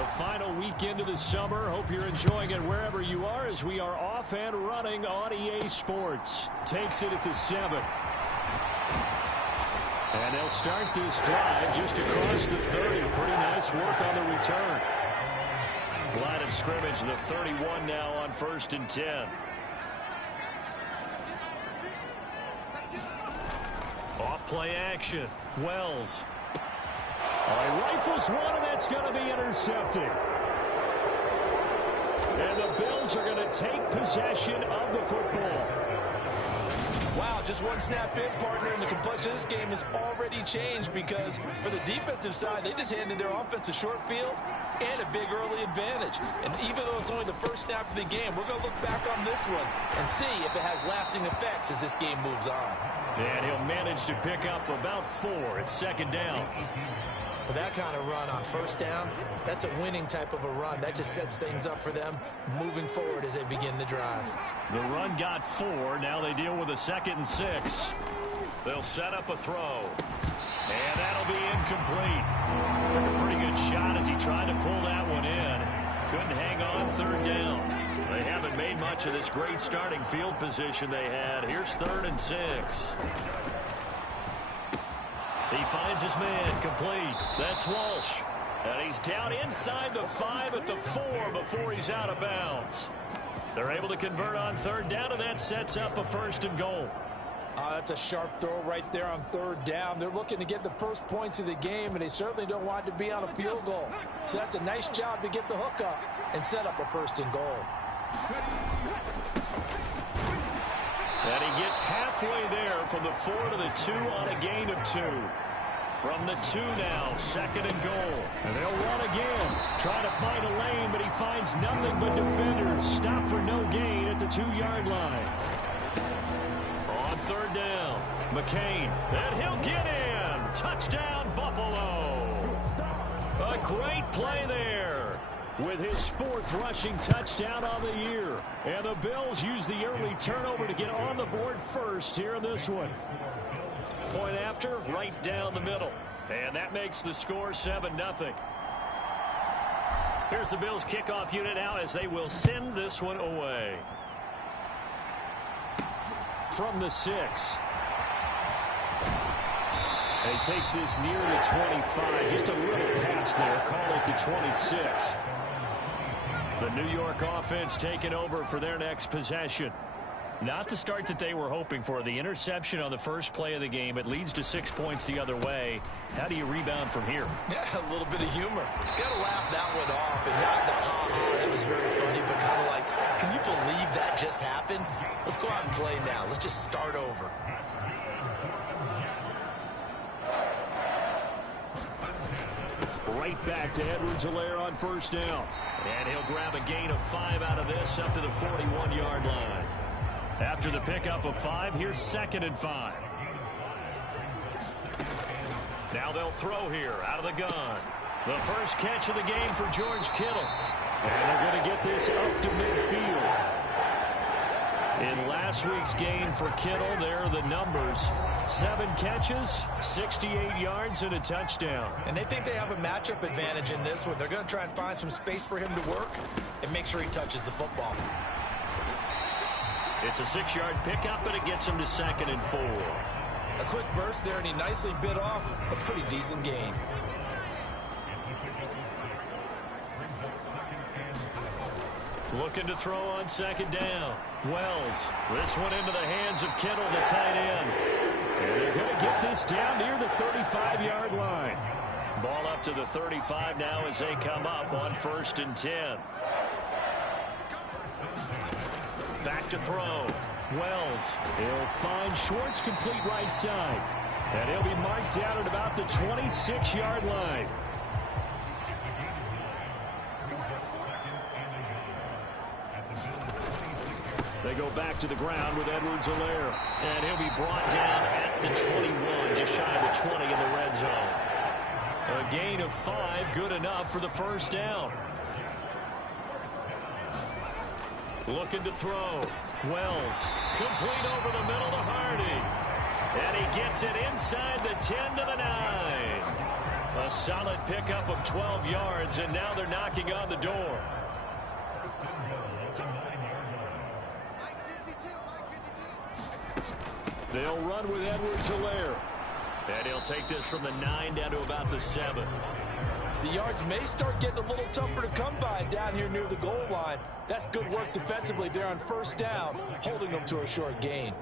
The final weekend of the summer. Hope you're enjoying it wherever you are as we are off and running on EA Sports. Takes it at the 7. And they'll start this drive just across the 30. Pretty nice work on the return. Line of scrimmage, the 31 now on 1st and 10. Off play action. Wells. He rifles one, and that's going to be intercepted. And the Bills are going to take possession of the football. Wow, just one snap in, partner, and the complexion of this game has already changed because for the defensive side, they just handed their offense a short field and a big early advantage. And even though it's only the first snap of the game, we're going to look back on this one and see if it has lasting effects as this game moves on. And he'll manage to pick up about 4 at 2nd down. For that kind of run on 1st down, that's a winning type of a run. That just sets things up for them moving forward as they begin the drive. The run got 4. Now they deal with a 2nd and 6. They'll set up a throw. And that'll be incomplete. Took a pretty good shot as he tried to pull that one in. Couldn't hang on 3rd down. They haven't made much of this great starting field position they had. Here's 3rd and 6. He finds his man complete. That's Walsh. And he's down inside the 5 at the 4 before he's out of bounds. They're able to convert on 3rd down, and that sets up a 1st and goal. That's a sharp throw right there on 3rd down. They're looking to get the first points of the game, and they certainly don't want to be on a field goal. So that's a nice job to get the hook up and set up a 1st and goal. And he gets halfway there from the 4 to the 2 on a gain of 2. From the 2 now, 2nd and goal. And they'll run again. Try to find a lane, but he finds nothing but defenders. Stop for no gain at the 2-yard line. On 3rd down, McCain. And he'll get in. Touchdown, Buffalo. A great play there, with his 4th rushing touchdown on the year. And the Bills use the early turnover to get on the board first here in this one. Point after, right down the middle. And that makes the score 7-0. Here's the Bills kickoff unit now as they will send this one away. From the 6. And he takes this near the 25. Just a little pass there. Call it the 26. The New York offense taking over for their next possession. Not the start that they were hoping for. The interception on the first play of the game. It leads to 6 points the other way. How do you rebound from here? Yeah, a little bit of humor. Got to laugh that one off. And not the ha-ha, that was very funny, but kind of like, can you believe that just happened? Let's go out and play now. Let's just start over. Right back to Edwards-Helaire on 1st down. And he'll grab a gain of 5 out of this up to the 41-yard line. After the pickup of 5, here's 2nd and 5. Now they'll throw here out of the gun. The first catch of the game for George Kittle. And they're going to get this up to midfield. In last week's game for Kittle, there are the numbers. 7 catches, 68 yards, and a touchdown. And they think they have a matchup advantage in this one. They're going to try and find some space for him to work and make sure he touches the football. It's a 6-yard pickup, and it gets him to 2nd and 4. A quick burst there, and he nicely bit off a pretty decent gain. Looking to throw on 2nd down. Wells. This one into the hands of Kittle, the tight end. And they're going to get this down near the 35-yard line. Ball up to the 35 now as they come up on 1st and 10. Back to throw. Wells. He'll find Schwartz complete right side. And he'll be marked down at about the 26-yard line. They go back to the ground with Edwards-Helaire. And he'll be brought down at the 21, just shy of the 20 in the red zone. A gain of 5, good enough for the 1st down. Looking to throw. Wells, complete over the middle to Hardy. And he gets it inside the 10 to the 9. A A solid pickup of 12 yards, and now they're knocking on the door. They'll run with Edwards-Helaire. And he'll take this from the 9 down to about the 7. The yards may start getting a little tougher to come by down here near the goal line. That's good work defensively there on first down, holding them to a short gain.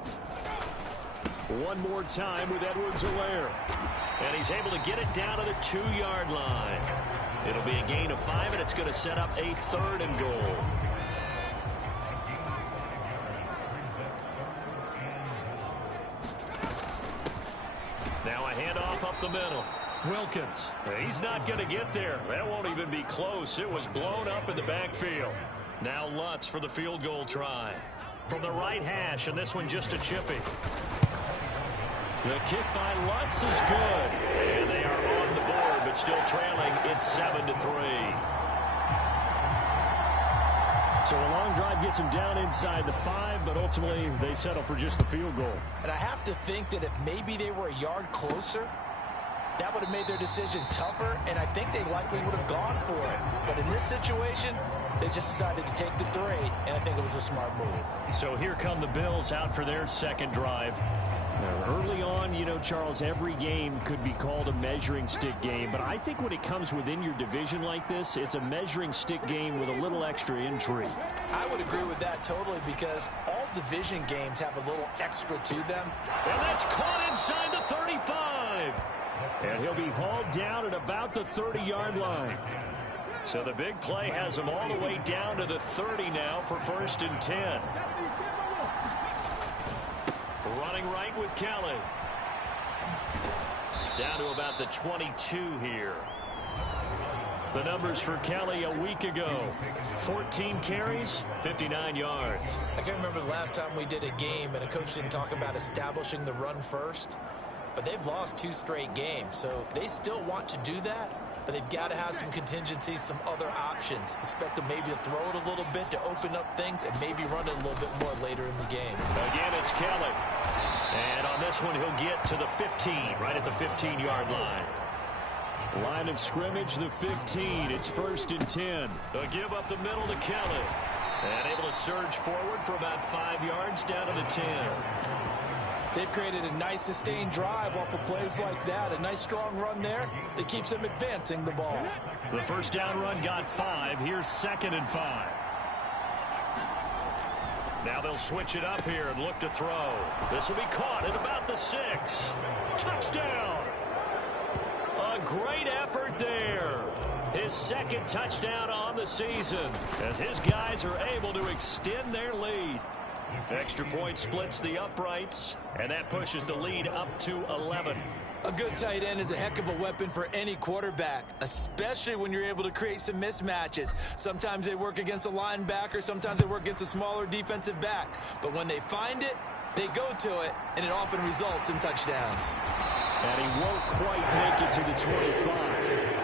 One more time with Edwards-Helaire. And he's able to get it down to the 2-yard line. It'll be a gain of 5, and it's going to set up a 3rd and goal. Now a handoff up the middle. Wilkins, he's not going to get there. That won't even be close. It was blown up in the backfield. Now Lutz for the field goal try. From the right hash, and this one just a chippy. The kick by Lutz is good. And they are on the board, but still trailing. It's 7-3. So a long drive gets them down inside the 5, but ultimately they settle for just the field goal. And I have to think that if maybe they were a yard closer, that would have made their decision tougher, and I think they likely would have gone for it. But in this situation, they just decided to take the 3, and I think it was a smart move. So here come the Bills out for their second drive. Now, early on, you know, Charles, every game could be called a measuring stick game, but I think when it comes within your division like this, it's a measuring stick game with a little extra intrigue. I would agree with that totally, because all division games have a little extra to them. And that's caught inside the 35. And he'll be hauled down at about the 30-yard line. So the big play has him all the way down to the 30 now for 1st and 10. Running right with Kelly. Down to about the 22 here. The numbers for Kelly a week ago. 14 carries, 59 yards. I can't remember the last time we did a game and a coach didn't talk about establishing the run first. But they've lost 2 straight games, so they still want to do that. But they've got to have some contingencies, some other options. Expect them maybe to throw it a little bit to open up things and maybe run it a little bit more later in the game. Again, it's Kelly. And on this one, he'll get to the 15, right at the 15-yard line. Line of scrimmage, the 15. It's 1st and 10. A give up the middle to Kelly. And able to surge forward for about 5 yards down to the 10. They've created a nice sustained drive off of plays like that. A nice strong run there that keeps them advancing the ball. The first down run got 5. Here's 2nd and 5. Now they'll switch it up here and look to throw. This will be caught at about the 6. Touchdown! A great effort there. His 2nd touchdown on the season as his guys are able to extend their lead. Extra point splits the uprights, and that pushes the lead up to 11. A good tight end is a heck of a weapon for any quarterback, especially when you're able to create some mismatches. Sometimes they work against a linebacker, sometimes they work against a smaller defensive back. But when they find it, they go to it, and it often results in touchdowns. And he won't quite make it to the 25.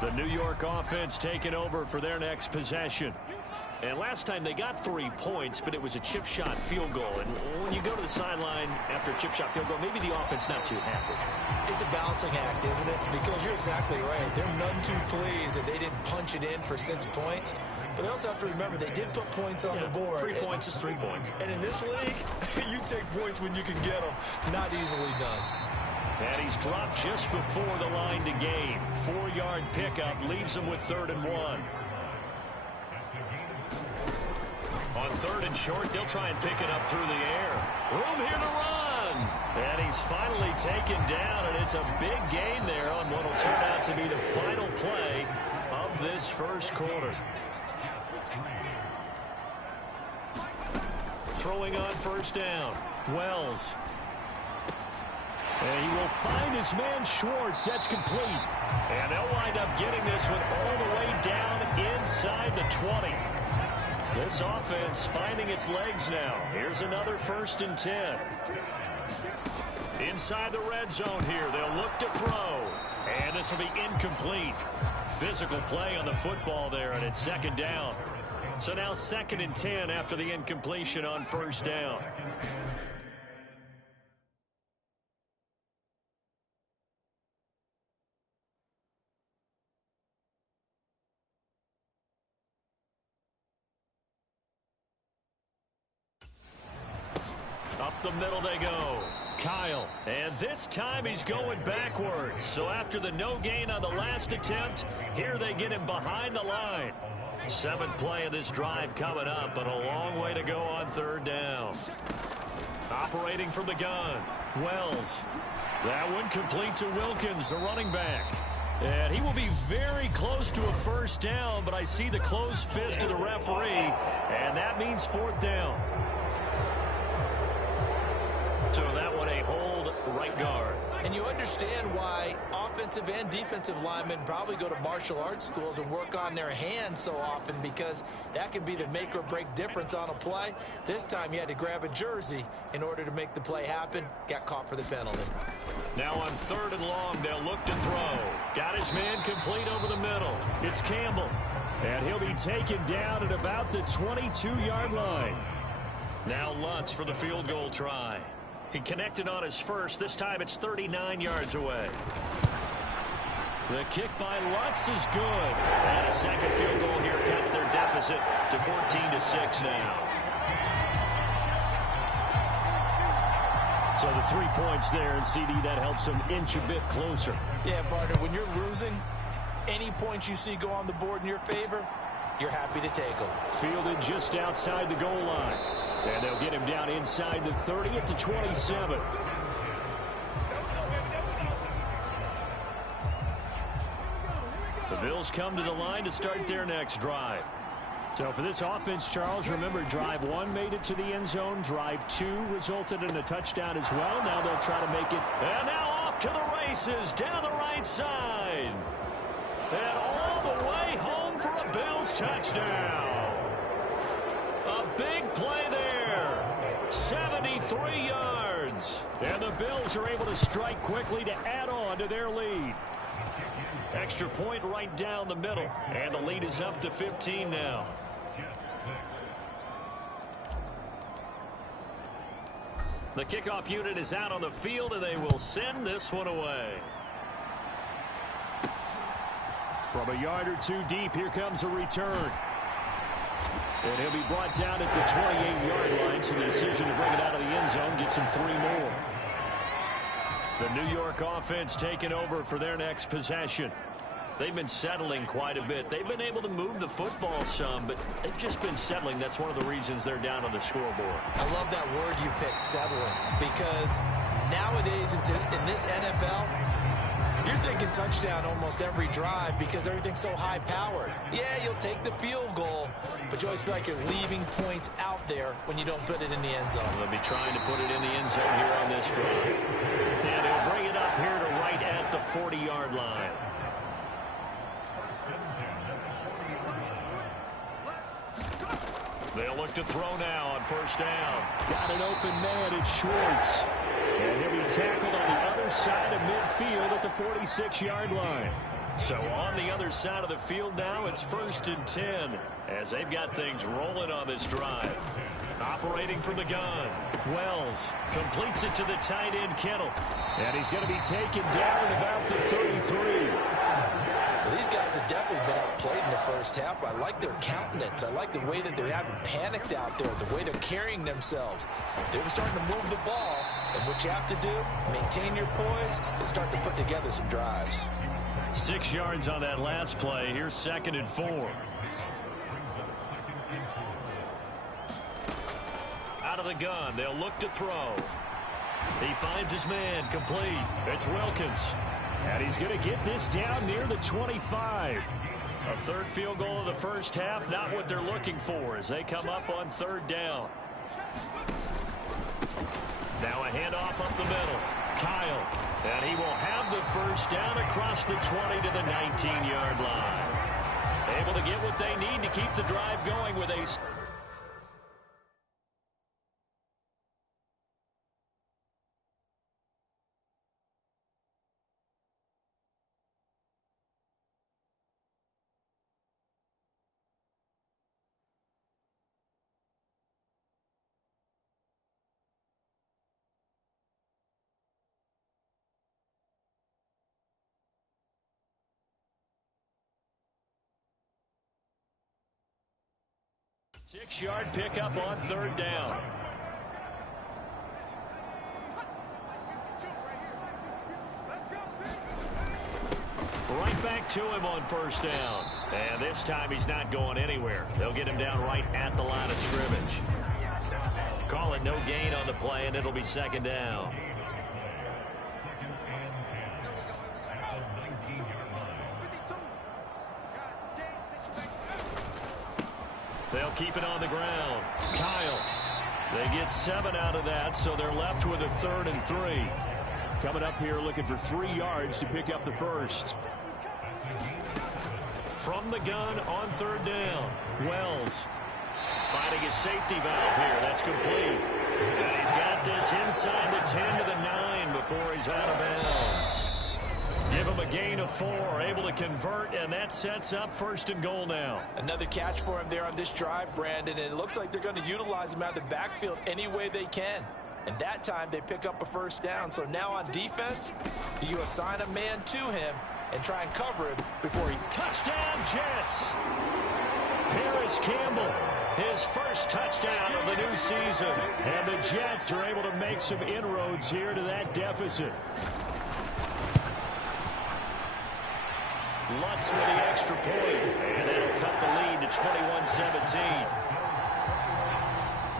The New York offense taking over for their next possession. And last time they got 3 points, but it was a chip shot field goal. And when you go to the sideline after a chip shot field goal, maybe the offense not too happy. It's a balancing act, isn't it? Because you're exactly right. They're none too pleased that they didn't punch it in for 6 points. But they also have to remember they did put points on the board. 3 points is 3 points. And in this league, you take points when you can get them. Not easily done. And he's dropped just before the line to gain. 4-yard pickup leaves him with 3rd and 1. On 3rd and short, they'll try and pick it up through the air. Room here to run. And he's finally taken down, and it's a big gain there on what will turn out to be the final play of this first quarter. Throwing on 1st down. Wells. And he will find his man Schwartz. That's complete. And they'll wind up getting this one all the way down inside the 20. This offense finding its legs now. Here's another 1st and 10. Inside the red zone here. They'll look to throw. And this will be incomplete. Physical play on the football there, and it's 2nd down. So now 2nd and 10 after the incompletion on 1st down. Up the middle they go. Kyle. And this time he's going backwards. So after the no gain on the last attempt, here they get him behind the line. 7th play of this drive coming up, but a long way to go on 3rd down. Operating from the gun, Wells. That one complete to Wilkins, the running back. And he will be very close to a 1st down, but I see the closed fist of the referee, and that means 4th down. So that one a hold right guard. And you understand why offensive and defensive linemen probably go to martial arts schools and work on their hands so often, because that can be the make or break difference on a play. This time he had to grab a jersey in order to make the play happen. Got caught for the penalty. Now on 3rd and long, they'll look to throw. Got his man complete over the middle. It's Campbell. And he'll be taken down at about the 22-yard line. Now Lutz for the field goal try. He connected on his first. This time it's 39 yards away. The kick by Lutz is good. And a second field goal here cuts their deficit to 14-6 now. So the 3 points there, and CD, that helps them inch a bit closer. Yeah, partner, when you're losing, any points you see go on the board in your favor, you're happy to take them. Fielded just outside the goal line. And they'll get him down inside the 30 at the 27. The Bills come to the line to start their next drive. So for this offense, Charles, remember, drive 1 made it to the end zone. Drive 2 resulted in a touchdown as well. Now they'll try to make it. And now off to the races down the right side. And all the way home for a Bills touchdown. A big play there. 73 yards. And the Bills are able to strike quickly to add on to their lead. Extra point right down the middle. And the lead is up to 15 now. The kickoff unit is out on the field, and they will send this one away. From a yard or 2 deep, here comes a return. And he'll be brought down at the 28-yard line, so the decision to bring it out of the end zone gets him 3 more. The New York offense taking over for their next possession. They've been settling quite a bit. They've been able to move the football some, but they've just been settling. That's one of the reasons they're down on the scoreboard. I love that word you picked, settling, because nowadays in this NFL, you're thinking touchdown almost every drive because everything's so high-powered. Yeah, you'll take the field goal, but you always feel like you're leaving points out there when you don't put it in the end zone. They'll be trying to put it in the end zone here on this drive. And they'll bring it up here to right at the 40-yard line. They'll look to throw now on 1st down. Got an open man, it's Schwartz. And he'll be tackled on the other side of midfield at the 46-yard line. So on the other side of the field now, it's 1st and 10 as they've got things rolling on this drive. Operating from the gun, Wells completes it to the tight end, Kittle. And he's going to be taken down at about the 33. Well, these guys have definitely been outplayed in the first half. I like their countenance. I like the way that they haven't panicked out there, the way they're carrying themselves. They were starting to move the ball, and what you have to do, maintain your poise and start to put together some drives. 6 yards on that last play. Here's 2nd and 4. Out of the gun, they'll look to throw. He finds his man, complete. It's Wilkins. And he's going to get this down near the 25. A 3rd field goal of the first half, not what they're looking for as they come up on 3rd down. Now a handoff up the middle. Kyle. And he will have the 1st down across the 20 to the 19-yard line. Able to get what they need to keep the drive going with a... Six-yard pickup on 3rd down. back to him on first down. And this time he's not going anywhere. They'll get him down right at the line of scrimmage. Call it no gain on the play, and it'll be second down. They'll keep it on the ground. Kyle. They get 7 out of that, so they're left with a 3rd and 3. Coming up here looking for 3 yards to pick up the first. From the gun on 3rd down. Wells finding his safety valve here. That's complete. And he's got this inside the 10 to the 9 before he's out of bounds. Give him a gain of 4, able to convert, and that sets up 1st and goal now. Another catch for him there on this drive, Brandon, and it looks like they're going to utilize him out of the backfield any way they can. And that time they pick up a 1st down. So now on defense, do you assign a man to him and try and cover him before he... Touchdown, Jets! Paris Campbell, his first touchdown of the new season. And the Jets are able to make some inroads here to that deficit. Lutz with the extra point, and that'll cut the lead to 21-17.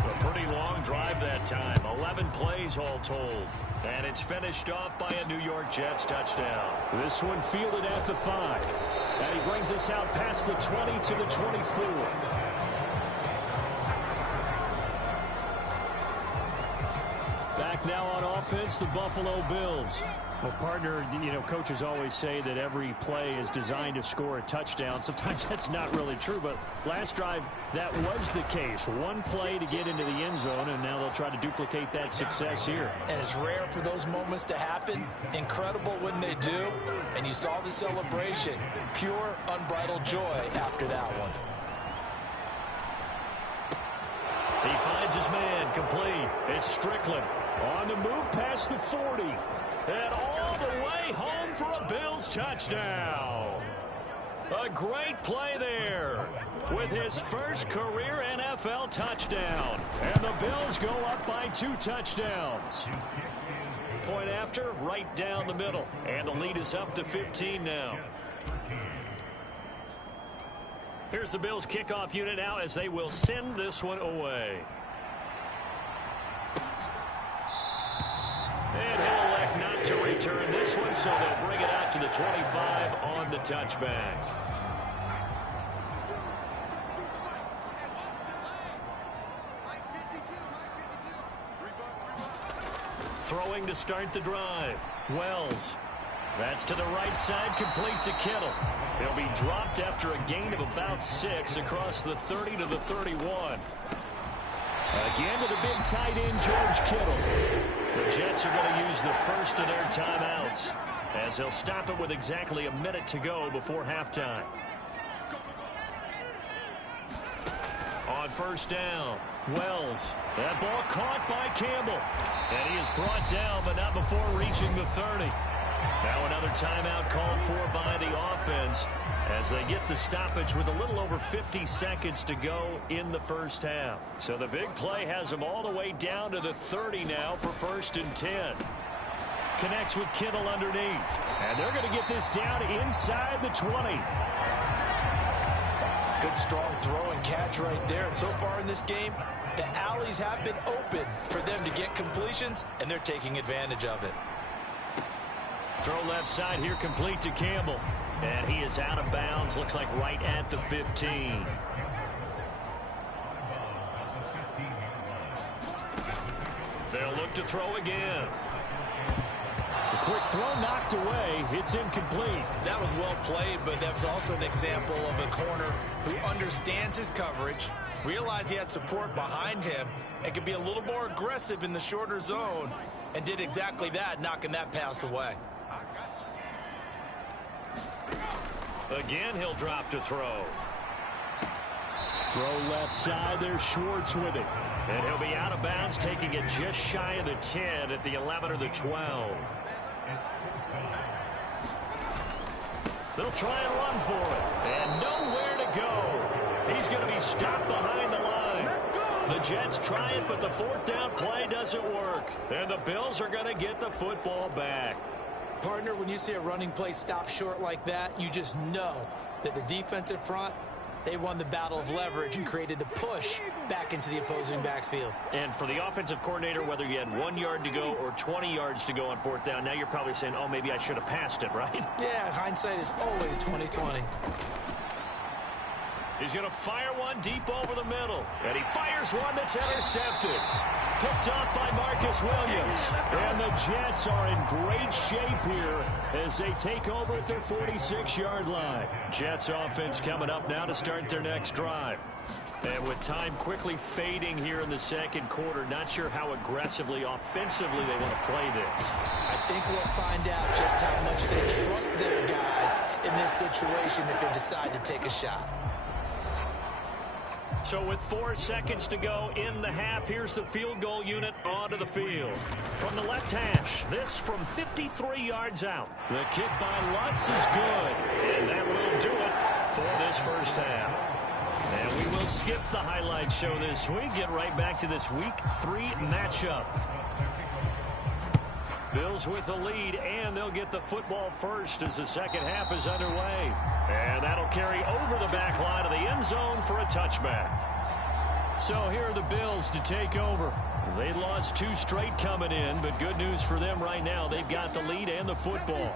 A pretty long drive that time, 11 plays all told. And it's finished off by a New York Jets touchdown. This one fielded at the 5. And he brings us out past the 20 to the 24. Back now on offense, the Buffalo Bills. Well, partner, you know, coaches always say that every play is designed to score a touchdown. Sometimes that's not really true, but last drive, that was the case. One play to get into the end zone, and now they'll try to duplicate that success here. And it's rare for those moments to happen. Incredible when they do. And you saw the celebration. Pure, unbridled joy after that one. He finds his man, complete. It's Strickland on the move past the 40. And all the way home for a Bills touchdown. A great play there with his first career NFL touchdown. And the Bills go up by 2 touchdowns. Point after, right down the middle. And the lead is up to 15 now. Here's the Bills kickoff unit now as they will send this one away. And he'll elect not to return this one, so they'll bring it out to the 25 on the touchback. Throwing to start the drive. Wells. That's to the right side, complete to Kittle. He'll be dropped after a gain of about 6 across the 30 to the 31. Again to the big tight end, George Kittle. The Jets are going to use the first of their timeouts as they'll stop it with exactly a minute to go before halftime. On first down, Wells. That ball caught by Campbell. And he is brought down, but not before reaching the 30. Now another timeout called for by the offense as they get the stoppage with a little over 50 seconds to go in the first half. So the big play has them all the way down to the 30 now for 1st and 10. Connects with Kittle underneath. And they're going to get this down inside the 20. Good strong throw and catch right there. And so far in this game, the alleys have been open for them to get completions, and they're taking advantage of it. Throw left side here, complete to Campbell. And he is out of bounds, looks like right at the 15. They'll look to throw again. The quick throw knocked away. It's incomplete. That was well played, but that was also an example of a corner who understands his coverage, realized he had support behind him, and could be a little more aggressive in the shorter zone, and did exactly that, knocking that pass away. Again, he'll drop to throw. Throw left side. There's Schwartz with it. And he'll be out of bounds, taking it just shy of the 10 at the 11 or the 12. They'll try and run for it. And nowhere to go. He's going to be stopped behind the line. The Jets try it, but the 4th down play doesn't work. And the Bills are going to get the football back. Partner, when you see a running play stop short like that, you just know that the defensive front, they won the battle of leverage and created the push back into the opposing backfield. And for the offensive coordinator, whether you had 1 yard to go or 20 yards to go on fourth down, now you're probably saying, oh, maybe I should have passed it, right? Yeah, hindsight is always 20/20. He's going to fire one deep over the middle. And he fires one that's intercepted. Picked up by Marcus Williams. And the Jets are in great shape here as they take over at their 46-yard line. Jets offense coming up now to start their next drive. And with time quickly fading here in the second quarter, not sure how aggressively, offensively they want to play this. I think we'll find out just how much they trust their guys in this situation if they decide to take a shot. So with 4 seconds to go in the half, here's the field goal unit onto the field. From the left hash, this from 53 yards out. The kick by Lutz is good. And that will do it for this first half. And we will skip the highlight show this week. Get right back to this week 3 matchup. Bills with the lead, and they'll get the football first as the second half is underway. And that'll carry over the back line of the end zone for a touchback. So here are the Bills to take over. They lost 2 straight coming in, but good news for them right now. They've got the lead and the football.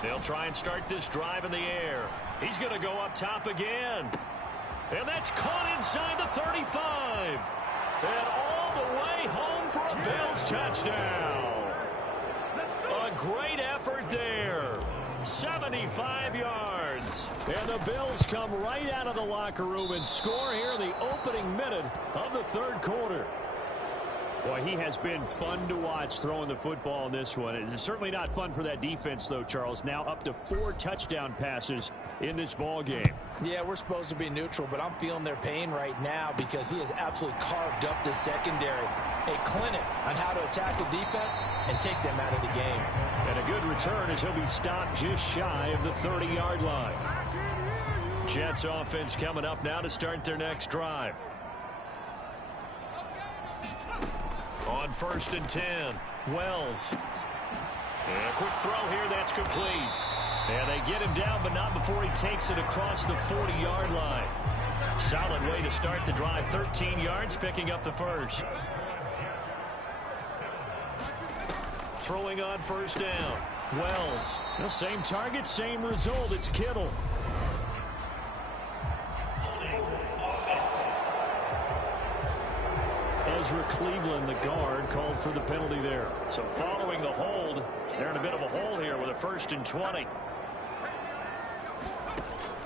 They'll try and start this drive in the air. He's going to go up top again. And that's caught inside the 35. And all the way home for a Bills touchdown. A great effort there. 75 yards. And the Bills come right out of the locker room and score here in the opening minute of the third quarter. Boy, he has been fun to watch throwing the football in this one. It's certainly not fun for that defense, though, Charles. Now up to 4 touchdown passes in this ball game. Yeah, we're supposed to be neutral, but I'm feeling their pain right now because he has absolutely carved up the secondary. A clinic on how to attack the defense and take them out of the game. And a good return as he'll be stopped just shy of the 30-yard line. Jets offense coming up now to start their next drive. On 1st and 10, Wells. And a quick throw here, that's complete. And they get him down, but not before he takes it across the 40-yard line. Solid way to start the drive, 13 yards, picking up the first. Throwing on 1st down, Wells. The same target, same result, it's Kittle. Ezra Cleveland, the guard, called for the penalty there. So following the hold, they're in a bit of a hole here with a 1st and 20.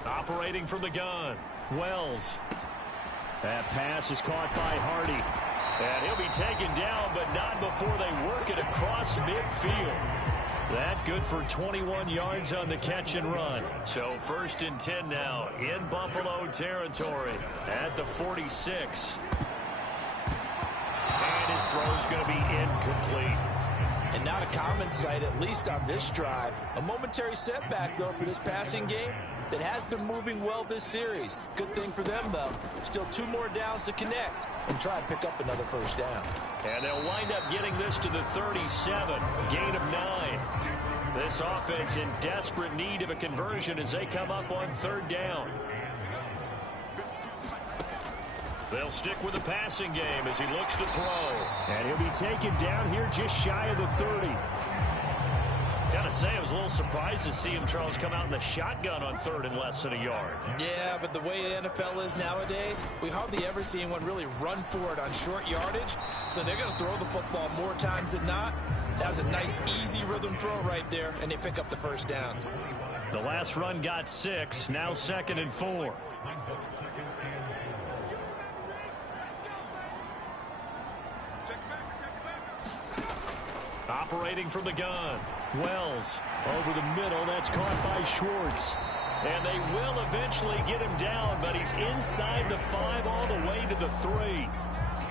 Operating from the gun, Wells. That pass is caught by Hardy. And he'll be taken down, but not before they work it across midfield. That good for 21 yards on the catch and run. So 1st and 10 now in Buffalo territory at the 46. And his throw is going to be incomplete. And not a common sight, at least on this drive. A momentary setback, though, for this passing game that has been moving well this series. Good thing for them, though. Still 2 more downs to connect and try and pick up another 1st down. And they'll wind up getting this to the 37, gain of 9. This offense in desperate need of a conversion as they come up on 3rd down. They'll stick with the passing game as he looks to throw. And he'll be taken down here just shy of the 30. Gotta say, I was a little surprised to see him, Charles, come out in the shotgun on 3rd and less than a yard. Yeah, but the way the NFL is nowadays, we hardly ever see anyone really run for it on short yardage. So they're going to throw the football more times than not. That was a nice, easy rhythm throw right there, and they pick up the 1st down. The last run got 6, now 2nd and 4. Operating from the gun, Wells over the middle. That's caught by Schwartz. And they will eventually get him down, but he's inside the 5 all the way to the 3.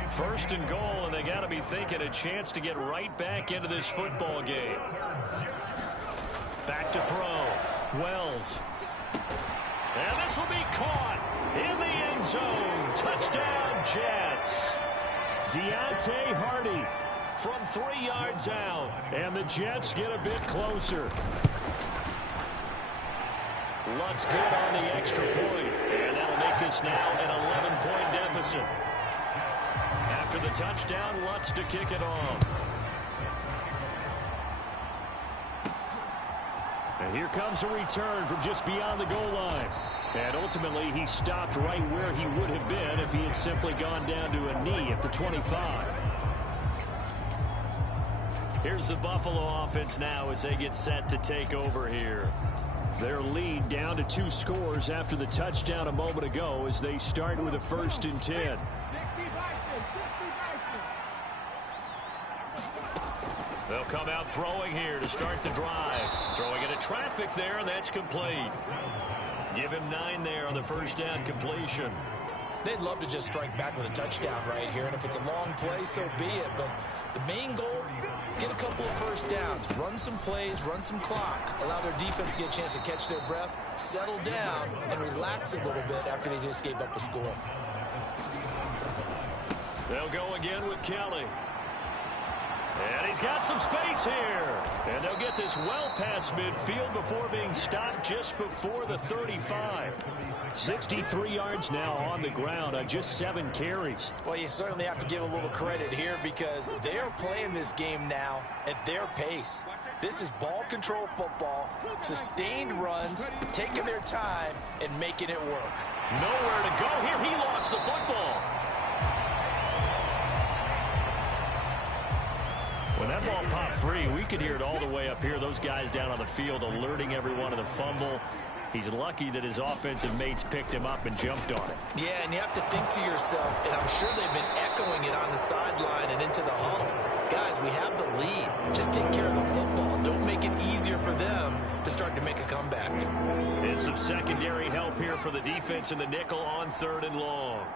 1st and goal, and they got to be thinking a chance to get right back into this football game. Back to throw, Wells. And this will be caught in the end zone. Touchdown, Jets. Deontay Hardy from 3 yards out. And the Jets get a bit closer. Lutz good on the extra point. And that'll make this now an 11-point deficit. After the touchdown, Lutz to kick it off. And here comes a return from just beyond the goal line. And ultimately, he stopped right where he would have been if he had simply gone down to a knee at the 25. Here's the Buffalo offense now as they get set to take over here. Their lead down to 2 scores after the touchdown a moment ago as they start with a 1st and 10. They'll come out throwing here to start the drive. Throwing into traffic there, and that's complete. Give him 9 there on the 1st down completion. They'd love to just strike back with a touchdown right here, and if it's a long play, so be it. But the main goal, get a couple of 1st downs, run some plays, run some clock, allow their defense to get a chance to catch their breath, settle down, and relax a little bit after they just gave up a score. They'll go again with Kelly. And he's got some space here. And they'll get this well past midfield before being stopped just before the 35. 63 yards now on the ground on just 7 carries. Well, you certainly have to give a little credit here because they are playing this game now at their pace. This is ball control football, sustained runs, taking their time, and making it work. Nowhere to go here. He lost the football. When that ball popped free, we could hear it all the way up here. Those guys down on the field alerting everyone of the fumble. He's lucky that his offensive mates picked him up and jumped on it. Yeah, and you have to think to yourself, and I'm sure they've been echoing it on the sideline and into the huddle. Guys, we have the lead. Just take care of the football. Don't make it easier for them to start to make a comeback. And some secondary help here for the defense in the nickel on 3rd and long.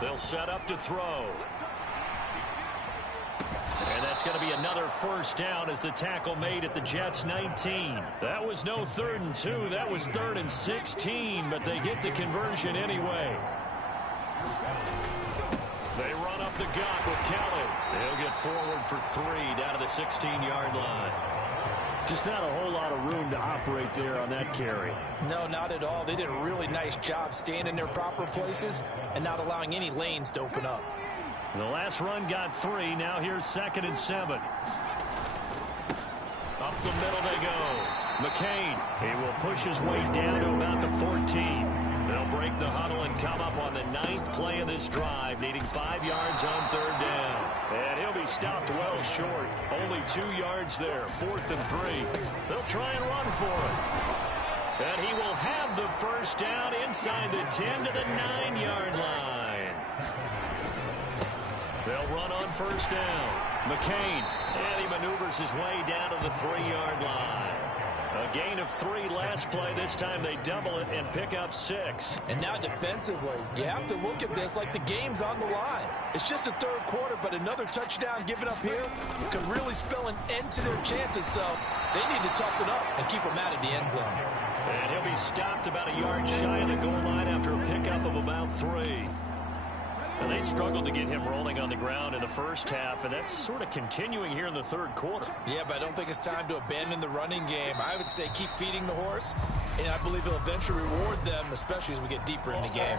They'll set up to throw. And that's going to be another 1st down as the tackle made at the Jets' 19. That was no 3rd and 2. That was 3rd and 16, but they get the conversion anyway. They run up the gut with Kelly. They'll get forward for 3 down to the 16-yard line. Just not a whole lot of room to operate there on that carry. No, not at all. They did a really nice job staying in their proper places and not allowing any lanes to open up. The last run got 3. Now here's 2nd and 7. Up the middle they go. McCain, he will push his way down to about the 14. They'll break the huddle and come up on the 9th play of this drive, needing 5 yards on 3rd down. And he'll be stopped well short. Only 2 yards there, 4th and 3. They'll try and run for it. And he will have the 1st down inside the 10 to the 9-yard line. They'll run on 1st down. McCain, and he maneuvers his way down to the 3-yard line. A gain of 3 last play. This time they double it and pick up 6. And now defensively, you have to look at this like the game's on the line. It's just the 3rd quarter, but another touchdown given up here could really spell an end to their chances. So they need to toughen up and keep them out of the end zone. And he'll be stopped about a yard shy of the goal line after a pickup of about 3. And they struggled to get him rolling on the ground in the 1st half, and that's sort of continuing here in the 3rd quarter. Yeah, but I don't think it's time to abandon the running game. I would say keep feeding the horse, and I believe he'll eventually reward them, especially as we get deeper in the game.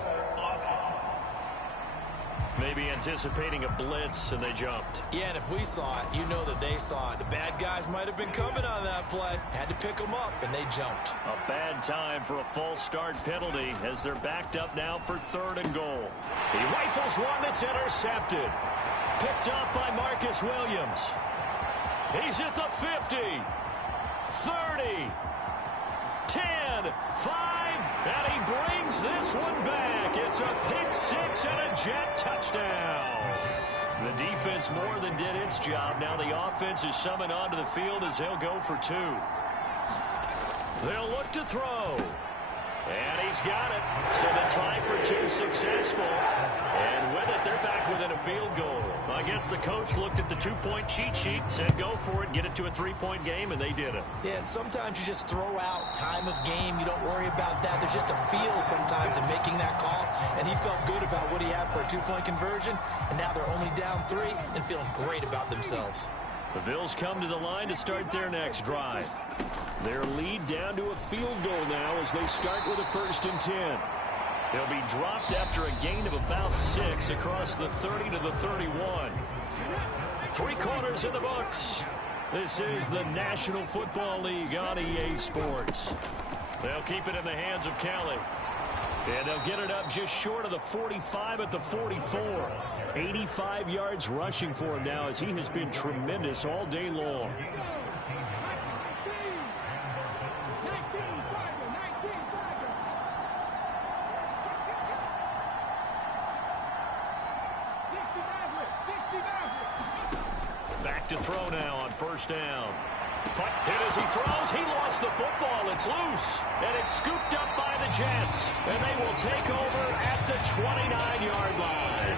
Maybe anticipating a blitz, and they jumped. Yeah, and if we saw it, you know that they saw it. The bad guys might have been coming on that play. Had to pick them up, and they jumped. A bad time for a false start penalty as they're backed up now for 3rd and goal. He rifles one that's intercepted. Picked up by Marcus Williams. He's at the 50, 30, 10, 5, and he brings this one back. It's a pick 6 and a Jet touchdown. The defense more than did its job. Now the offense is summoned onto the field as they'll go for 2. They'll look to throw. And he's got it. So the try for two successful. And with it, they're back within a field goal. I guess the coach looked at the two-point cheat sheet, said go for it, get it to a three-point game, and they did it. Yeah, and sometimes you just throw out time of game. You don't worry about that. There's just a feel sometimes in making that call, and he felt good about what he had for a two-point conversion, and now they're only down 3 and feeling great about themselves. The Bills come to the line to start their next drive. Their lead down to a field goal now as they start with a 1st and 10. They'll be dropped after a gain of about 6 across the 30 to the 31. 3 quarters in the books. This is the National Football League on EA Sports. They'll keep it in the hands of Kelly. And they'll get it up just short of the 45 at the 44. 85 yards rushing for him now as he has been tremendous all day long. Back to throw now on 1st down. Fight hit as he throws. He lost the football. It's loose. And it's scooped up by the Jets. And they will take over at the 29-yard line.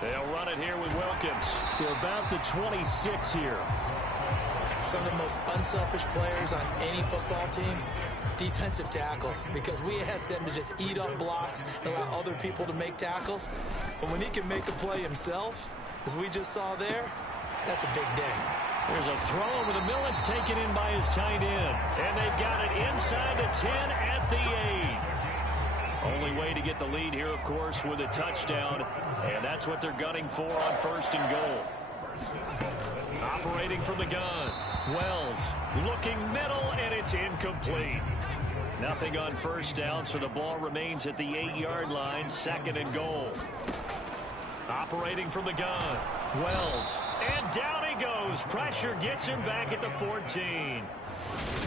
They'll run it here with Wilkins to about the 26 here. Some of the most unselfish players on any football team, defensive tackles, because we ask them to just eat up blocks and allow other people to make tackles. But when he can make a play himself, as we just saw there, that's a big day. There's a throw over the middle. It's taken in by his tight end. And they've got it inside the 10 at the 8. Only way to get the lead here, of course, with a touchdown. And that's what they're gunning for on 1st and goal. Operating from the gun. Wells looking middle, and it's incomplete. Nothing on 1st down, so the ball remains at the 8-yard line. 2nd and goal. Operating from the gun. Wells. And down he goes. Pressure gets him back at the 14.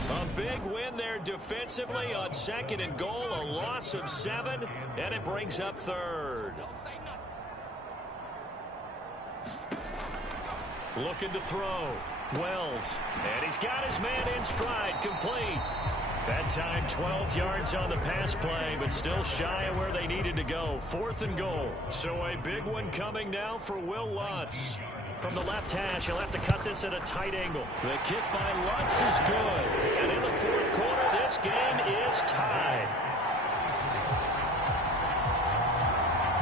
A big win there defensively on 2nd and goal. A loss of 7, and it brings up 3rd. Looking to throw. Wells. And he's got his man in stride. Complete. That time 12 yards on the pass play, but still shy of where they needed to go. 4th and goal. So a big one coming now for Will Lutz. From the left hash, he'll have to cut this at a tight angle. The kick by Lutz is good. And in the 4th quarter, this game is tied.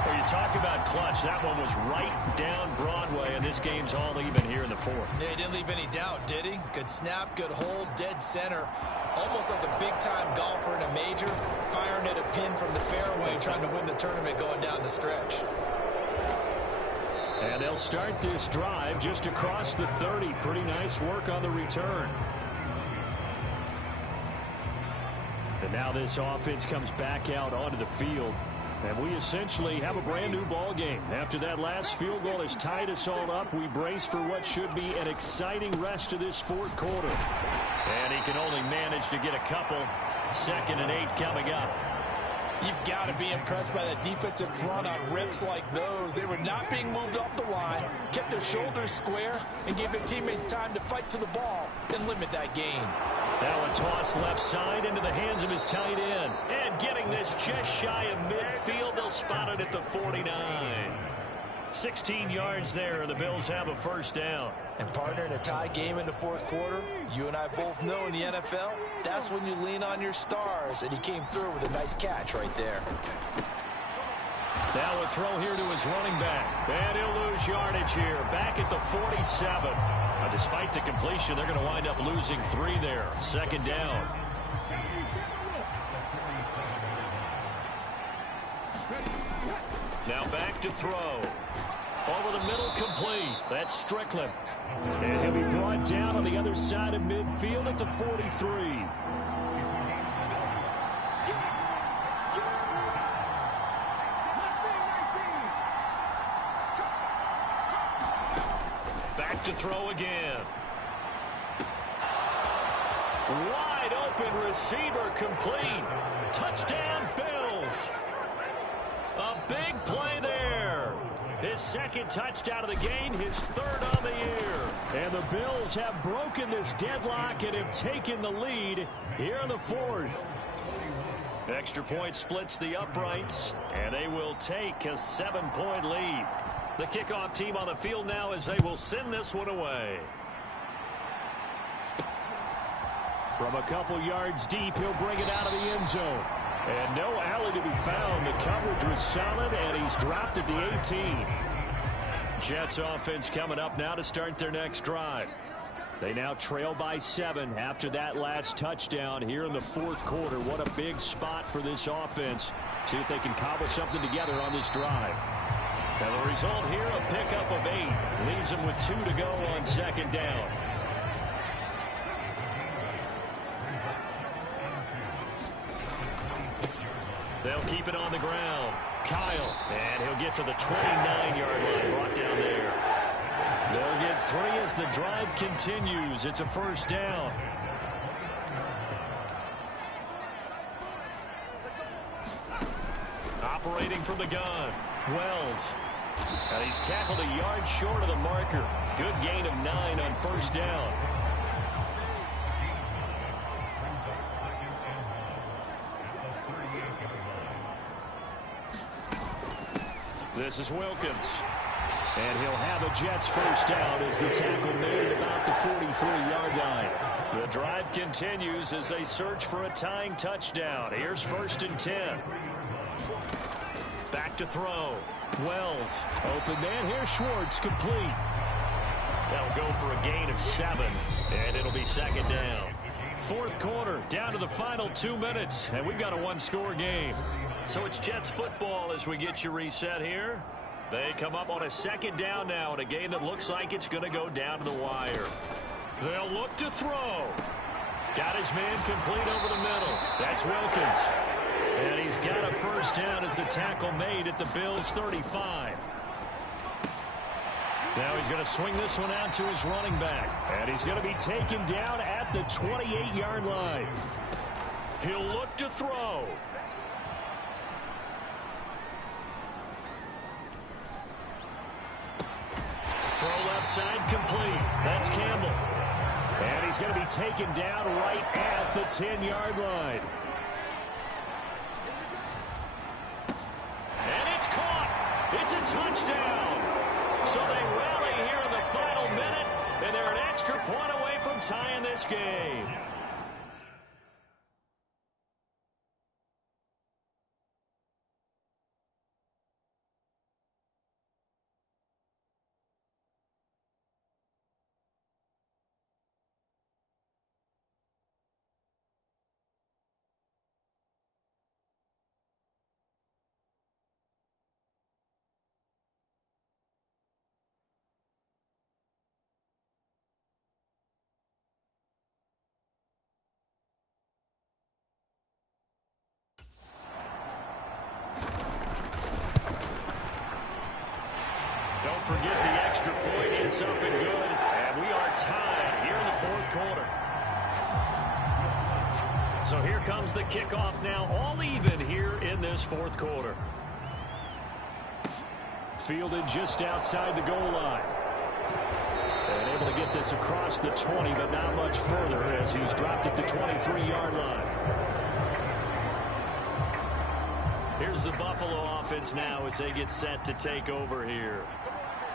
Well, you talk about clutch. That one was right down Broadway, and this game's all even here in the 4th. Yeah, he didn't leave any doubt, did he? Good snap, good hold, dead center. Almost like a big-time golfer in a major, firing at a pin from the fairway, trying to win the tournament going down the stretch. And they'll start this drive just across the 30. Pretty nice work on the return. And now this offense comes back out onto the field. And we essentially have a brand-new ball game. After that last field goal has tied us all up, we brace for what should be an exciting rest of this 4th quarter. And he can only manage to get a couple. 2nd and 8 coming up. You've got to be impressed by the defensive front on rips like those. They were not being moved off the line, kept their shoulders square, and gave their teammates time to fight to the ball and limit that gain. Now a toss left side into the hands of his tight end. And getting this just shy of midfield, they'll spot it at the 49. 16 yards there, and the Bills have a 1st down. And partner, in a tie game in the 4th quarter, you and I both know in the NFL, that's when you lean on your stars, and he came through with a nice catch right there. Now a throw here to his running back. And he'll lose yardage here, back at the 47. Despite the completion, they're going to wind up losing 3 there. 2nd down. Now back to throw. Over the middle, complete. That's Strickland. And he'll be brought down on the other side of midfield at the 43. Back to throw again. Wide open receiver, complete. Touchdown, Bills. A big play there. His second touchdown of the game, his third on the year. And the Bills have broken this deadlock and have taken the lead here in the fourth. Extra point splits the uprights, and they will take a 7-point lead. The kickoff team on the field now as they will send this one away. From a couple yards deep, he'll bring it out of the end zone. And no alley to be found. The coverage was solid, and he's dropped at the 18. Jets offense coming up now to start their next drive. They now trail by 7 after that last touchdown here in the fourth quarter. What a big spot for this offense. See if they can cobble something together on this drive. And the result here, a pickup of 8. Leaves them with 2 to go on second down. They'll keep it on the ground. Kyle, and he'll get to the 29-yard line, brought down there. They'll get 3 as the drive continues. It's a first down. Operating from the gun, Wells. And he's tackled a yard short of the marker. Good gain of 9 on first down. This is Wilkins. And he'll have a Jets first down as the tackle made at about the 43-yard line. The drive continues as they search for a tying touchdown. Here's first and 10. Back to throw. Wells. Open man here. Schwartz complete. That'll go for a gain of 7. And it'll be second down. Fourth quarter. Down to the final 2 minutes. And we've got a one-score game. So it's Jets football as we get you reset here. They come up on a second down now in a game that looks like it's going to go down to the wire. They'll look to throw. Got his man complete over the middle. That's Wilkins. And he's got a first down as the tackle made at the Bills' 35. Now he's going to swing this one out to his running back. And he's going to be taken down at the 28-yard line. He'll look to throw. Throw left side complete. That's Campbell. And he's going to be taken down right at the 10-yard line. And it's caught. It's a touchdown. So they rally here in the final minute, and they're an extra point away from tying this game. Don't forget the extra point. It's up and good. And we are tied here in the fourth quarter. So here comes the kickoff now, all even here in this fourth quarter. Fielded just outside the goal line. And able to get this across the 20, but not much further as he's dropped at the 23-yard line. Here's the Buffalo offense now as they get set to take over here.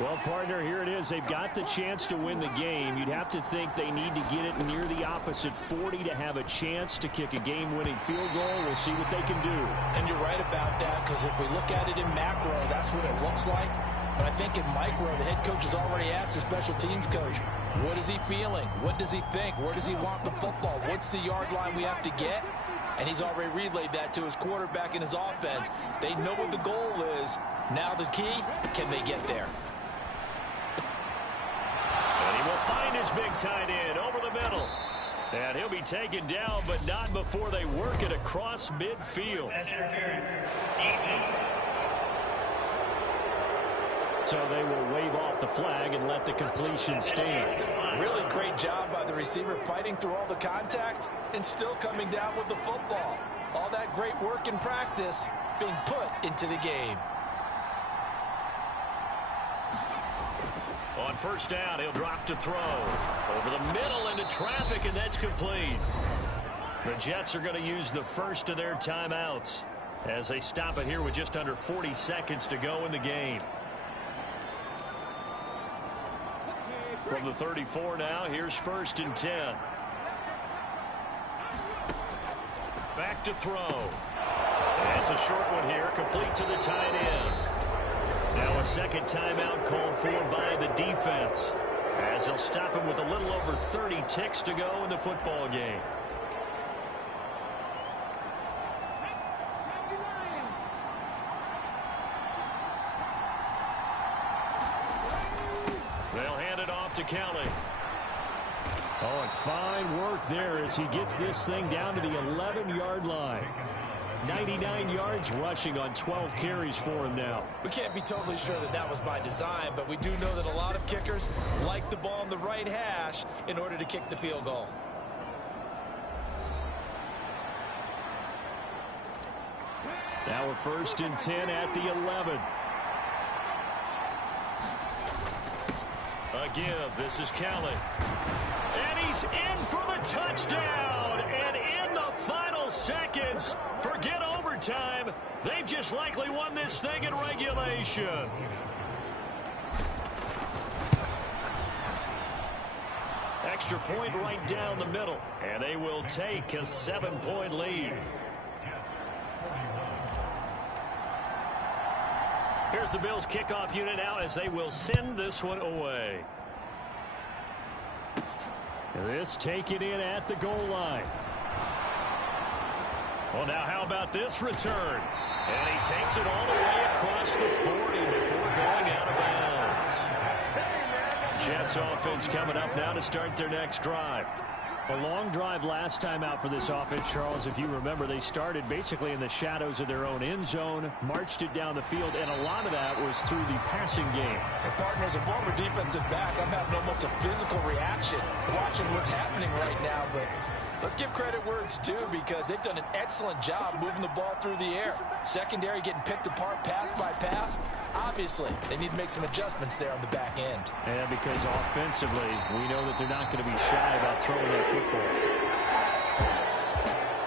Well, partner, here it is. They've got the chance to win the game. You'd have to think they need to get it near the opposite 40 to have a chance to kick a game-winning field goal. We'll see what they can do. And you're right about that, because if we look at it in macro, that's what it looks like. But I think in micro, the head coach has already asked the special teams coach, what is he feeling? What does he think? Where does he want the football? What's the yard line we have to get? And he's already relayed that to his quarterback and his offense. They know what the goal is. Now the key, can they get there? And he will find his big tight end over the middle. And he'll be taken down, but not before they work it across midfield. So they will wave off the flag and let the completion stand. Really great job by the receiver fighting through all the contact and still coming down with the football. All that great work in practice being put into the game. first down. He'll drop to throw. Over the middle into traffic, and that's complete. The Jets are going to use the first of their timeouts as they stop it here with just under 40 seconds to go in the game. From the 34 now, here's 1st and 10. Back to throw. That's a short one here, complete to the tight end. Now a second timeout called for by the defense, as they'll stop him with a little over 30 ticks to go in the football game. They'll hand it off to Kelly. Oh, and fine work there as he gets this thing down to the 11-yard line. 99 yards rushing on 12 carries for him now. We can't be totally sure that that was by design, but we do know that a lot of kickers like the ball on the right hash in order to kick the field goal. Now we're 1st and 10 at the 11. A give. This is Kelly. And he's in for the touchdown. And in the final seconds, forget overtime. They've just likely won this thing in regulation. Extra point right down the middle. And they will take a 7-point lead. Here's the Bills kickoff unit now as they will send this one away. This taken in at the goal line. Well, now how about this return? And he takes it all the way across the 40 before going out of bounds. Jets offense coming up now to start their next drive. A long drive last time out for this offense, Charles. If you remember, they started basically in the shadows of their own end zone, marched it down the field, and a lot of that was through the passing game. And partner, as a former defensive back, I'm having almost a physical reaction watching what's happening right now. But let's give credit where it's due, because they've done an excellent job moving the ball through the air. Secondary getting picked apart pass by pass. Obviously, they need to make some adjustments there on the back end. And because offensively, we know that they're not going to be shy about throwing that football.